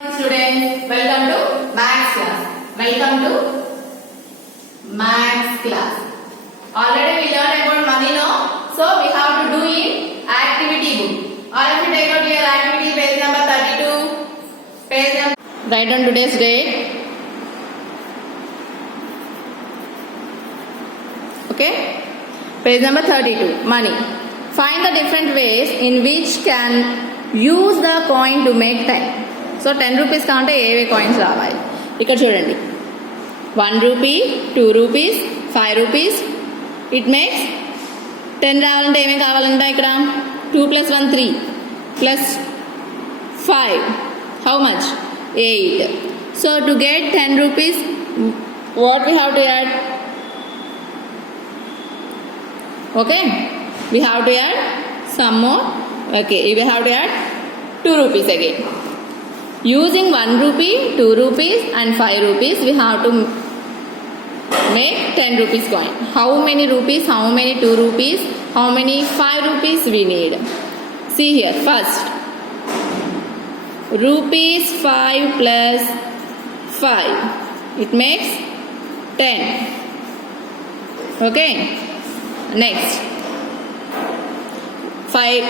Students, welcome to Maths class. Welcome to Maths class. Already we learned about money, no? So we have to do in activity book. All of you take out your activity page number 32. Page number. Write on today's date. Okay? Page number 32. Money. Find the different ways in which can use the coin to make 10. So 10 rupees కావాలంటే ఏవే coins రావాలి ఇక్కడ చూడండి 1 rupee 2 rupees 5 rupees it makes 10 రావాలంటే ఏమేమి కావాలంట ఇక్కడ 2 + 1 3 plus 5 how much 8 so to get 10 rupees what we have to add okay we have to add some more okay we have to add 2 rupees again. Using 1 rupee, 2 rupees and 5 rupees, we have to make 10 rupees coin. How many rupees, how many 2 rupees, how many 5 rupees we need? See here, first, rupees 5 plus 5, it makes 10. Okay, next,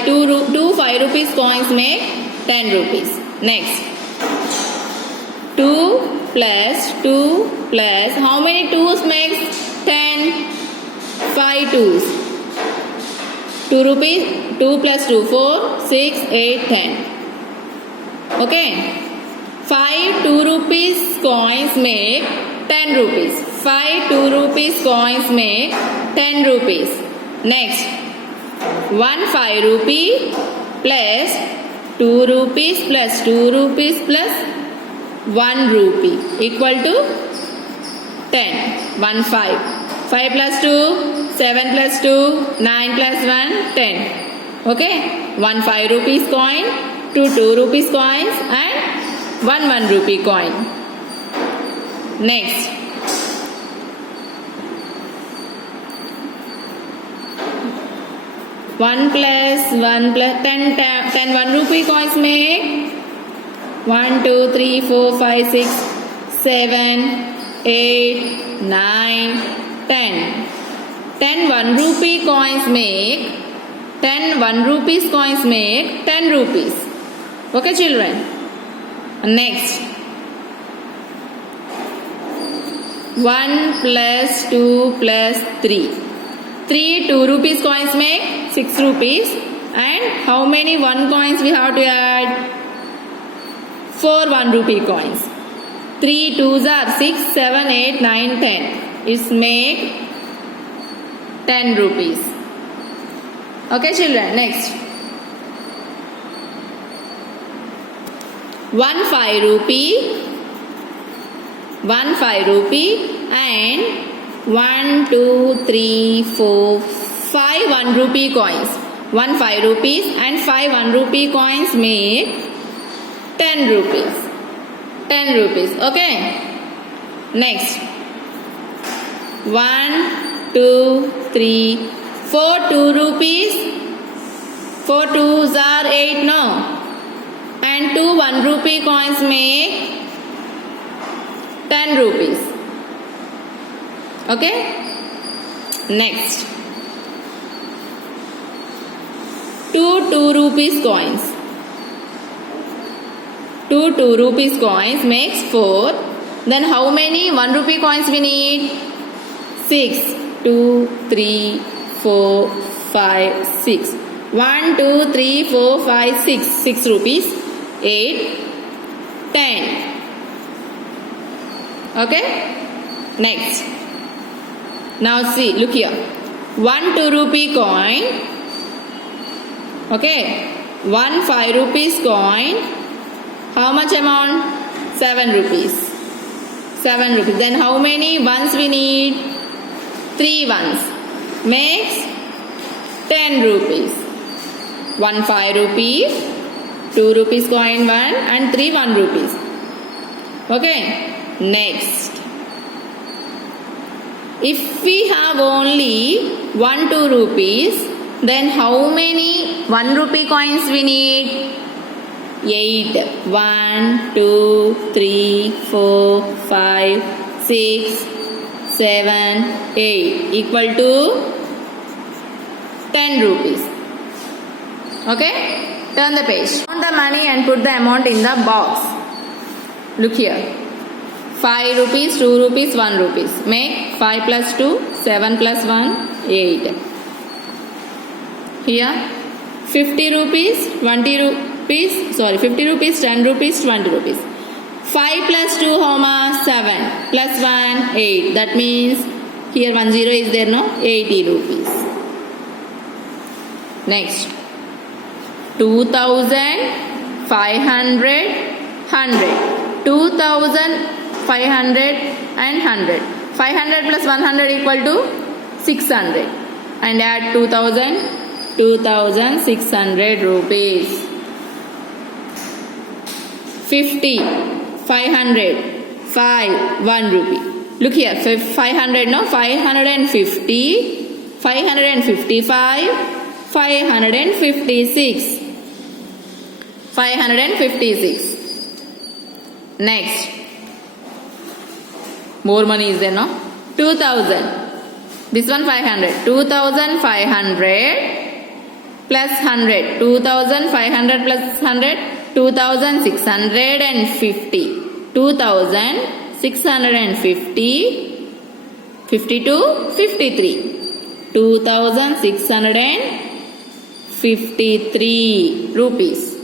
2 5 rupees coins make 10 rupees. Next, 2 plus 2 plus how many 2's makes 10? 5 2's. 2 rupees, 2 plus 2 4, 6, 8, 10. Okay. 5 2 rupees coins make 10 rupees. 5 2 rupees coins make 10 rupees. Next, 1 5 rupee plus 2 rupees plus 2 rupees plus 1 rupee equal to 10. 1 5. 5 plus 2, 7 plus 2, 9 plus 1, 10. Okay? 1 5 rupees coin, 2 2 rupees coins and 1 1 rupee coin. Next. One plus 10 1 rupee coins make 1 2 3 4 5 6 7 8 9 10. 10 1 rupee coins make 10 1 rupees coins make 10 rupees. Okay children. Next, 1 plus 2 plus 3. 3 2 rupees coins make 6 rupees and how many 1 coins we have to add? 4 1 rupee coins. 3 2's are 6 7 8 9 10 is make 10 rupees. Okay children, next, 1 5 rupee 1 5 rupee and 1 2 3 4 5 1 rupee coins. 1 5 rupees and 5 1 rupee coins make 10 rupees. 10 rupees. Okay. Next, 1 2 3 4 2 rupees. 4 2's are 8 no. And 2 1 rupee coins make 10 rupees. Okay. Next, 2 2 rupees coins. 2 2 rupees coins makes 4. Then how many 1 rupee coins we need? 6. 2 3 4 5 6. 1 2 3 4 5 6. 6 rupees. 8 10. Okay. Next, now see, look here, 1 2 rupee coin. Okay, 1 5 rupees coin, how much amount? 7 rupees. 7 rupees. Then how many ones we need? 3 ones makes 10 rupees. 1 5 rupees, 2 rupees coin 1 and 3 1 rupees. Okay. Next, if we have only 1 2 rupees, then how many 1 rupee coins we need? 8. 1, 2, 3, 4, 5, 6, 7, 8 equal to 10 rupees. Okay? Turn the page. Count the money and put the amount in the box. Look here. 5 rupees, 2 rupees, 1 rupees. Make 5 plus 2, 7 plus 1, 8. Here 50 rupees, 20 rupees, 50 rupees, 10 rupees, 20 rupees. 5 plus 2 how much? 7 plus 1, 8. That means here 1 0 is there, no? 80 rupees. Next 2,500, 100. 2,500 and 100. 500 plus 100 equal to 600. And add 2,000, 2,600 rupees. 50, 500, 5, 1 rupee. Look here, 500, no? 550, 555, 556. 556. Next. More money is there, no? 2,000. This one 500. 2,500 plus 100. 2,500 plus 100. 2,650. 2,650. 52, 53. 2,653 rupees.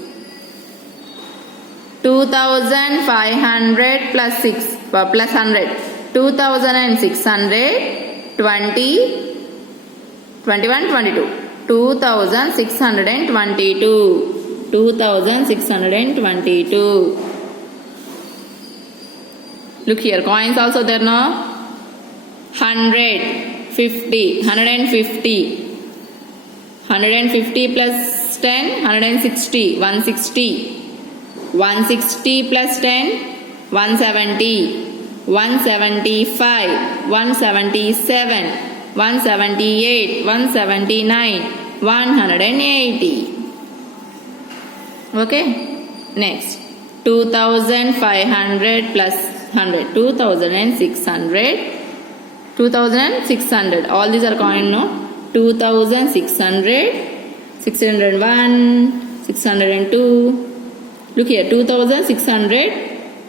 2,500 plus 6 plus 100. 2,600, 20, 21, 22. 2,622. 2,622. Look here, coins also there, no? 100, 50, 150. 150 plus 10, 160, 160. 160 plus 10, 170. 175, 177, 178, 179, 180. Okay? Next. 2,500 plus 100. 2,600. 2,600. All these are coin, no? 2,600. 601. 602. Look here. 2,600.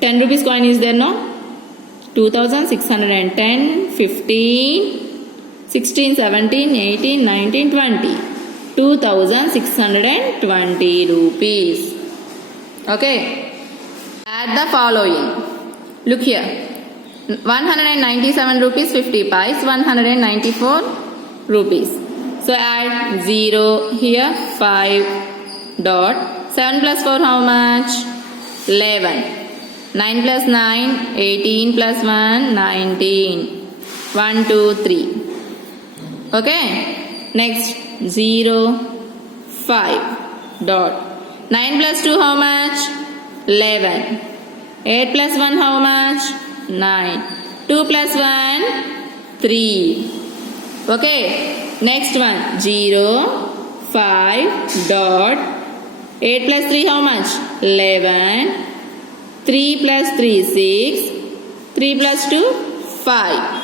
10 rupees coin is there, no? 2,610, 15, 16, 17, 18, 19, 20. 2,620 rupees. Okay. Add the following. Look here. 197 rupees 50 pies, 194 rupees. So add 0 here, 5 dot. 7 plus 4 how much? 11. 9 plus 9, 18 plus 1, 19. 1, 2, 3. Okay. Next, 0, 5, dot. 9 plus 2 how much? 11. 8 plus 1 how much? 9. 2 plus 1, 3. Okay. Next one, 0, 5, dot. 8 plus 3 how much? 11. 3 plus 3, 6. 3 plus 2, 5.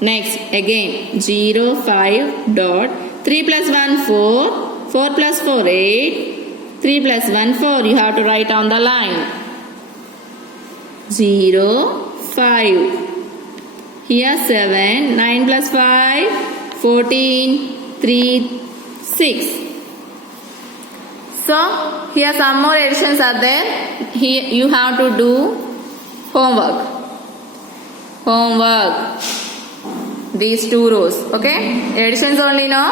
Next, again, 0, 5, dot. 3 plus 1, 4. 4 plus 4, 8. 3 plus 1, 4. You have to write on the line. 0, 5. Here 7. 9 plus 5, 14. 3, 6. So, here some more additions are there. Here you have to do homework. Homework. These two rows. Okay? Additions only, no?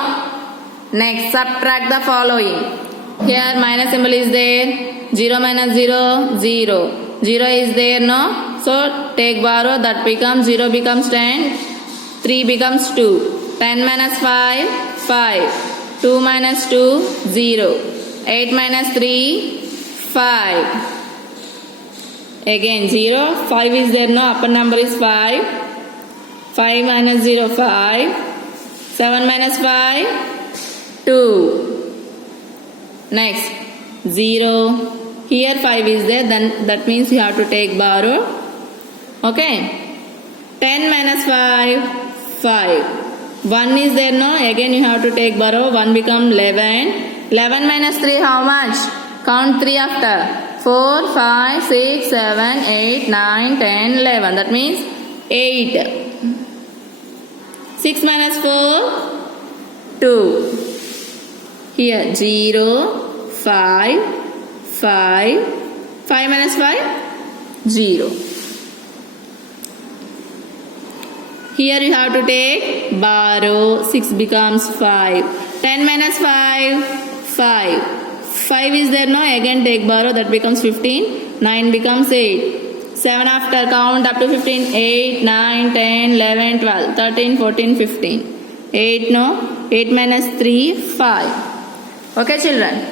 Next, subtract the following. Here minus symbol is there. 0 minus 0, 0. 0 is there, no? So, take borrow. That becomes 0 becomes 10. 3 becomes 2. 10 minus 5, 5. 2 minus 2, 0. 8 minus 3, 5. Again 0, 5 is there, no? Upper number is 5. 5 minus 0, 5. 7 minus 5, 2. Next, 0. Here 5 is there, then that means you have to take borrow. Okay. 10 minus 5, 5. 1 is there, no? Again you have to take borrow. 1 become 11. 11 minus 3, how much? Count 3 after. 4, 5, 6, 7, 8, 9, 10, 11. That means 8. 6 minus 4, 2. Here 0, 5, 5. 5 minus 5, 0. Here you have to take borrow. 6 becomes 5. 10 minus 5, 5. 5 is there, no? Again take borrow. That becomes 15. 9 becomes 8. 7 after, count up to 15. 8, 9, 10, 11, 12, 13, 14, 15. 8, no? 8 minus 3, 5. Okay, children?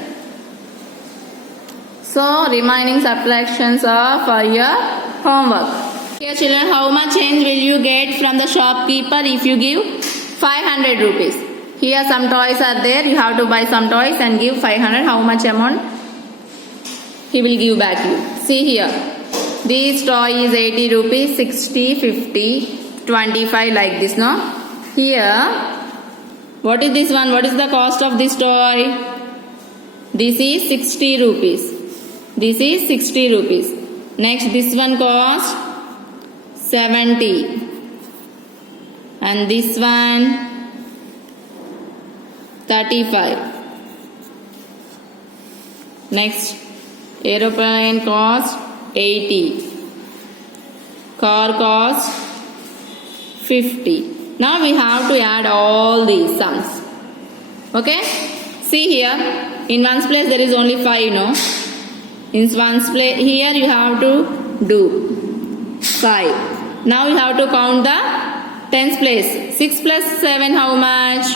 So, remaining subtractions are for your homework. Here, children, how much change will you get from the shopkeeper if you give 500 rupees? Here some toys are there. You have to buy some toys and give 500. How much amount he will give back you? See here. This toy is 80 rupees, 60, 50, 25 like this, no? Here, what is this one? What is the cost of this toy? This is 60 rupees. This is 60 rupees. Next, this one cost 70. And this one 35. Next, aeroplane cost 80. Car cost 50. Now we have to add all these sums. Okay? See here. In one's place there is only 5, no? In one's place, here you have to do 5. Now you have to count the tens place. 6 plus 7, how much?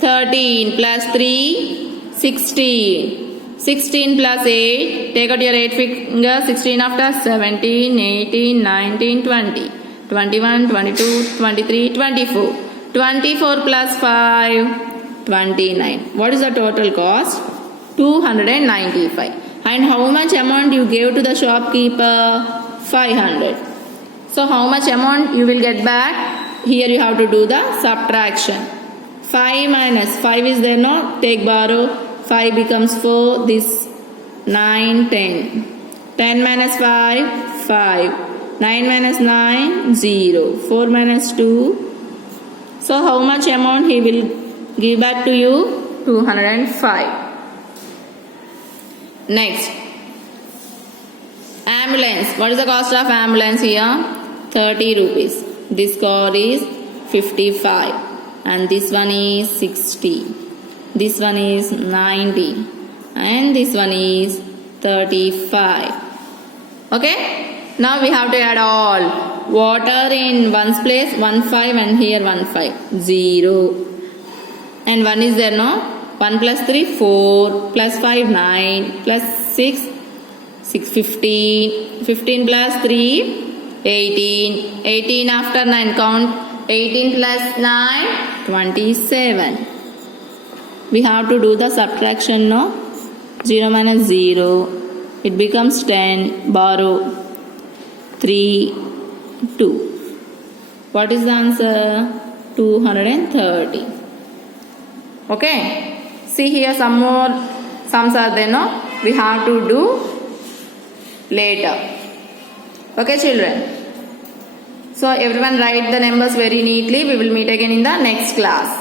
13 plus 3, 16. 16 plus 8, take out your 8 finger, 16 after, 17, 18, 19, 20, 21, 22, 23, 24. 24 plus 5, 29. What is the total cost? 295. And how much amount you gave to the shopkeeper? 500. So how much amount you will get back? Here you have to do the subtraction. 5 minus 5 is there, no? Take borrow. 5 becomes 4. This 9, 10. 10 minus 5, 5. 9 minus 9, 0. 4 minus 2. So how much amount he will give back to you? 205. Next, ambulance. What is the cost of ambulance here? 30 rupees. This car is 55. And this one is 60. This one is 90. And this one is 35. Okay? Now we have to add all. Water in one's place, 1, 5, and here 1, 5. 0. And 1 is there, no? 1 plus 3, 4, plus 5, 9, plus 6, 15. 15 plus 3, 18. 18 after 9, count. 18 plus 9, 27. We have to do the subtraction, no? 0 minus 0. It becomes 10. Borrow. 3, 2. What is the answer? 230. Okay? See here some more sums are there, no? We have to do later. Okay, children? So everyone write the numbers very neatly. We will meet again in the next class.